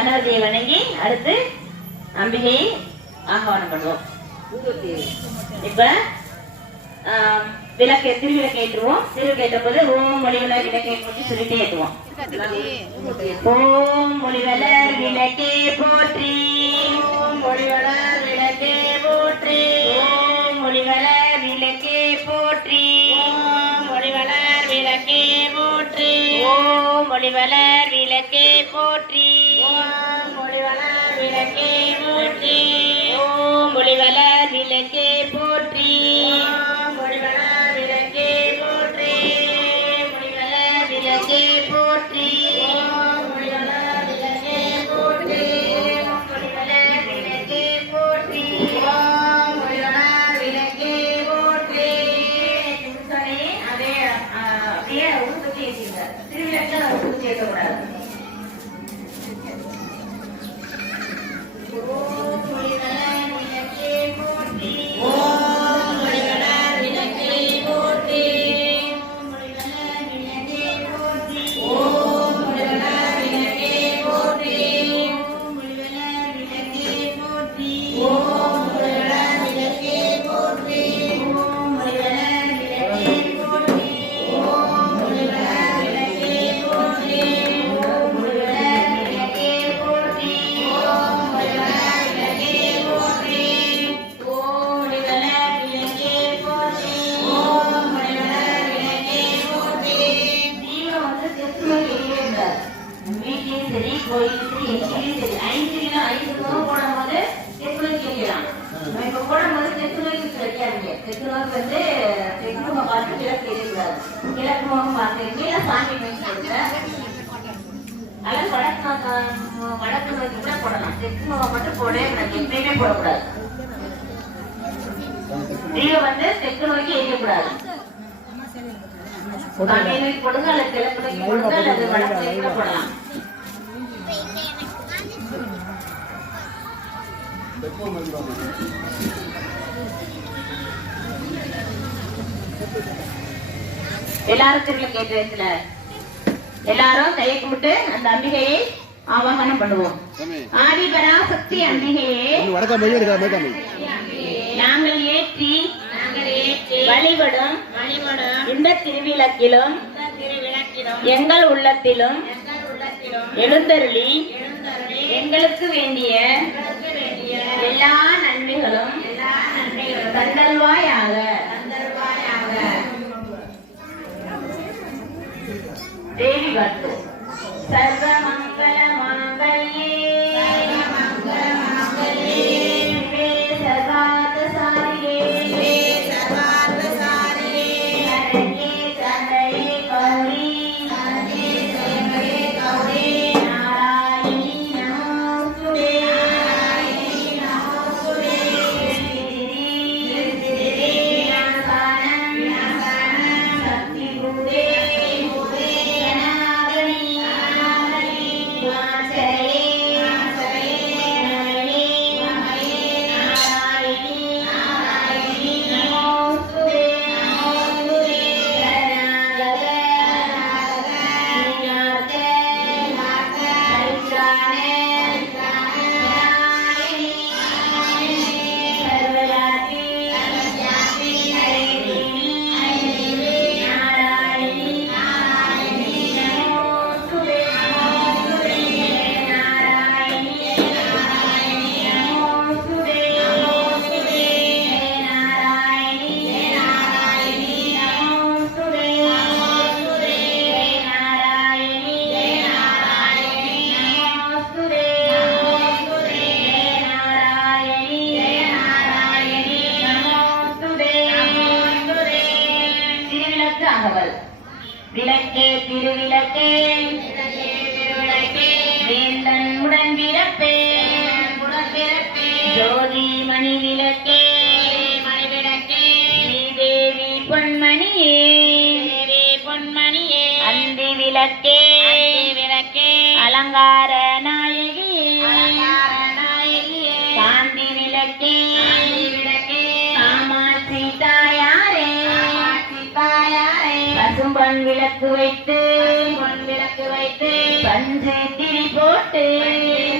கணவதியை வணங்கி அடுத்து அம்பிகையை ஆஹ்வானம் பண்ணுவோம் இப்ப விளக்கு திருவிளக்கு ஏற்றுவோம். திருவிளக்கு ஏற்றும் போது ஓம் ஒளிவலர் விளக்கை போட்டு சொல்லிட்டே ஏற்றுவோம். ஓம் ஒளிவலர் விளக்கே போற்றி. ஓம் ஒளிவலர் விளக்கே போற்றி. ஓம் ஒளிவலர் விளக்கே போற்றி. ஓம் ஒளிவலர் விளக்கே போற்றி. ஓம் ஒளிவலர் விளக்கே போற்றி. வைக்கணும்னு வந்து வெகும பார்த்து கிழக்கு தெரியக்கூடாது கிழக்கு முகம் பார்த்து கீழே சாமி அதனால வடக்கு வடக்கு நோக்கி தான் போடலாம். தெற்கு முகம் மட்டும் போட எப்பயுமே போடக்கூடாது. நீங்க வந்து தெற்கு நோக்கி எரியக்கூடாது போடுங்க அல்லது போடுங்க அல்லது வடக்கு போடலாம். எல்லாரும் திருவிழா கேட்ட எல்லாரும் கையை கும்பிட்டு அந்த அம்பிகையை ஆவாகனம் பண்ணுவோம். ஆதி பராசக்தி அம்பிகையே. நாங்கள் ஏற்றி வழிபடும் இந்த திருவிளக்கிலும் எங்கள் உள்ளத்திலும் எழுந்தருளி எங்களுக்கு வேண்டிய எல்லா நன்மைகளும் தந்தல்வாயாக పట్టు సర్వ விளக்கே. விளக்கே. அலங்கார நாயகி. சாந்தி விளக்கே. விளக்கே. காமாட்சி தாயாரே. தாயாரே. பசும்பன் விளக்கு வைத்து. விளக்கு வைத்து. பஞ்சு திரி போட்டு.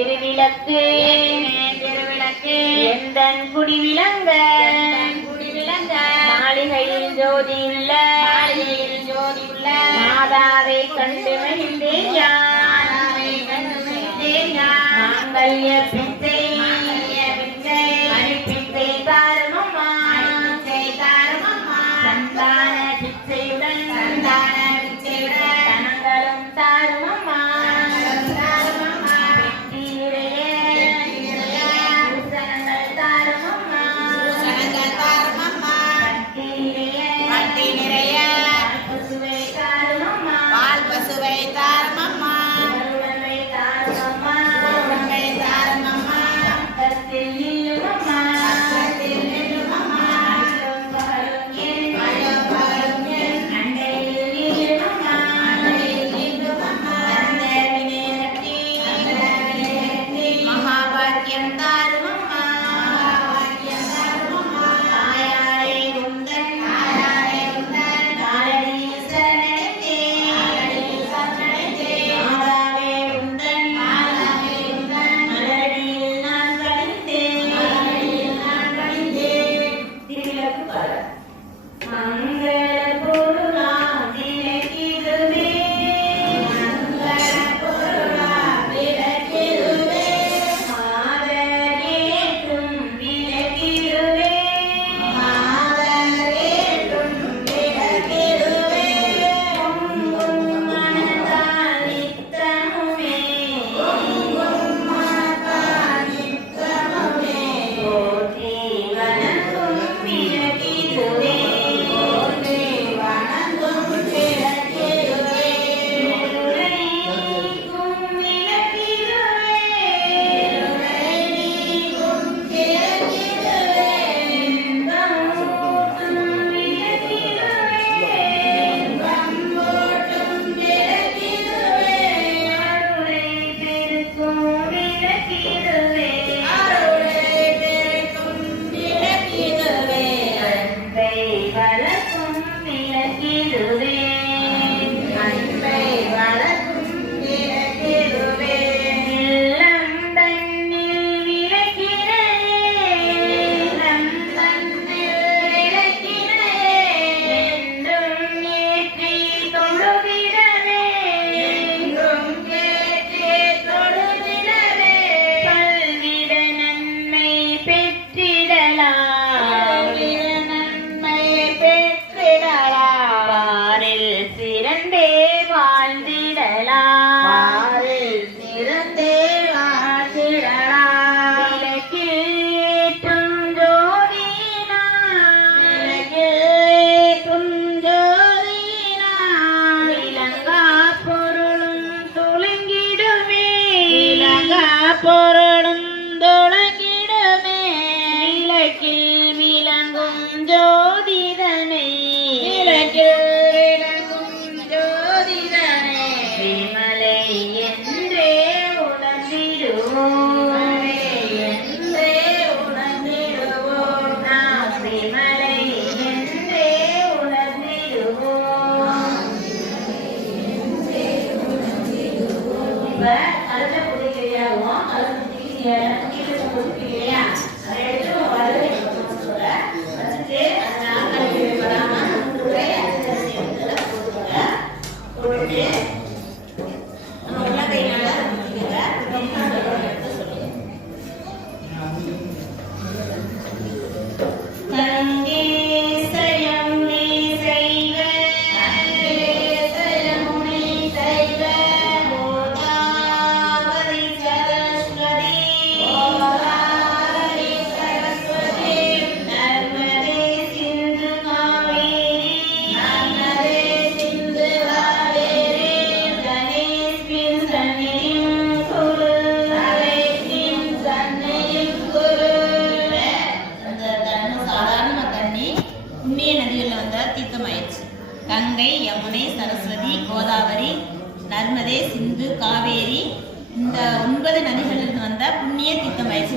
திருவிளக்கு. திருவிளக்கு. எந்த குடி விளங்க. குடி விளங்க. மாளிகையில் ஜோதி உள்ள. மாளிகையில் ஜோதி உள்ள. மாதாவை கண்டு மகிழ்ந்தேயா மாங்கல்ய பித்தே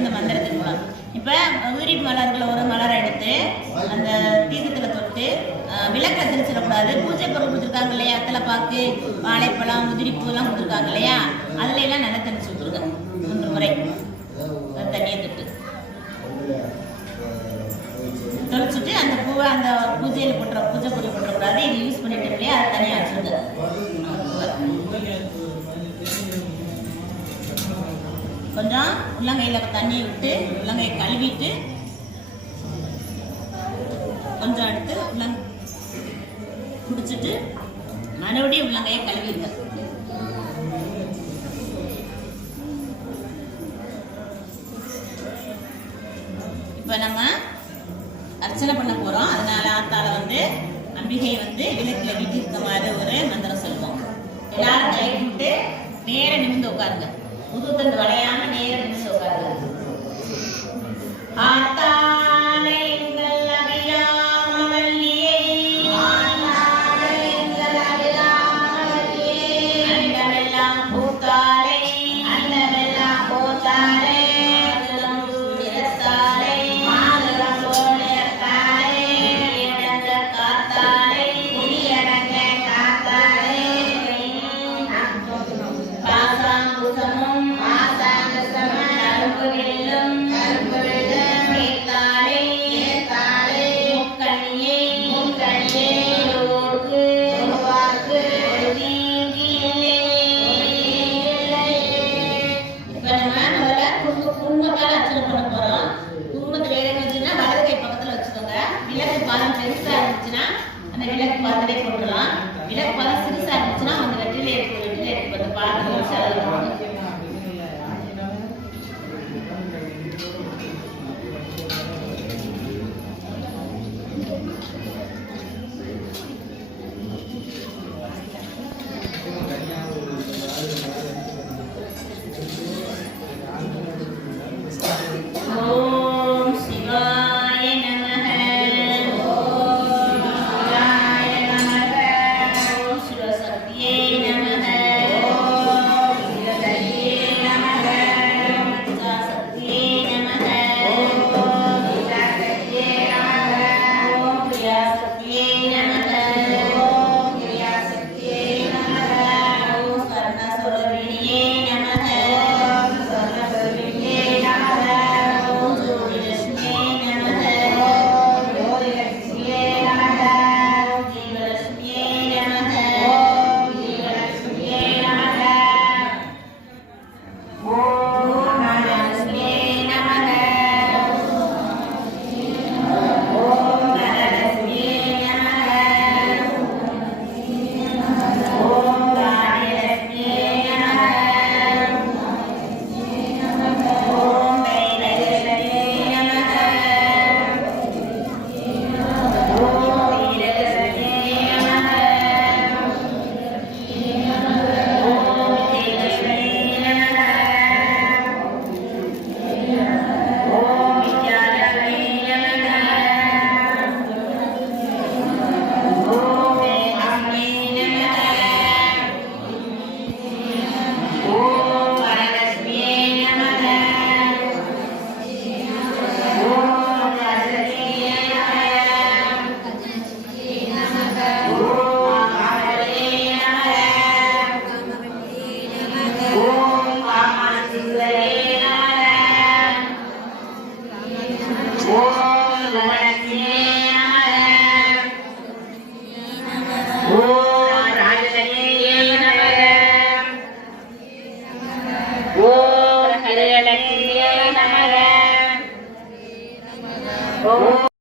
இந்த மந்திரத்தின் மூலம் இப்போ உதிரி மலர்களை ஒரு மலரை எடுத்து அந்த தீர்த்தத்தில் தொட்டு விளக்க தெரிச்சிடக்கூடாது பூஜை பொருள் கொடுத்துருக்காங்க இல்லையா? அத்தலை பாக்கு வாழைப்பழம் உதிரி பூலாம் கொடுத்துருக்காங்க இல்லையா? அதுல எல்லாம் நல்லா தெளிச்சு விட்டுருங்க மூன்று முறை. கொஞ்சம் உள்ளங்கையில் தண்ணி விட்டு உள்ளங்கையை கழுவிட்டு கொஞ்சம் எடுத்து உள்ளங் குடிச்சிட்டு மறுபடியும் உள்ளங்கையை கழுவிடுங்க. இப்போ நம்ம அர்ச்சனை பண்ண போகிறோம் அதனால ஆத்தால வந்து அம்பிகை வந்து விளக்குல மாதிரி ஒரு மந்திரம் சொல்லுவோம். எல்லாரும் கை விட்டு நேர நிமிந்து உட்காருங்க. முதுகுத்தண்டு வளையாம நேர நிமிந்து உட்காருங்க. ஆத்தாளை எங்கள் அபிராமவல்லியே. அண்டமெல்லாம் பூத்தாளே அண்டமெல்லாம் இடங்க குடியடங்க பாசாங்குசமும்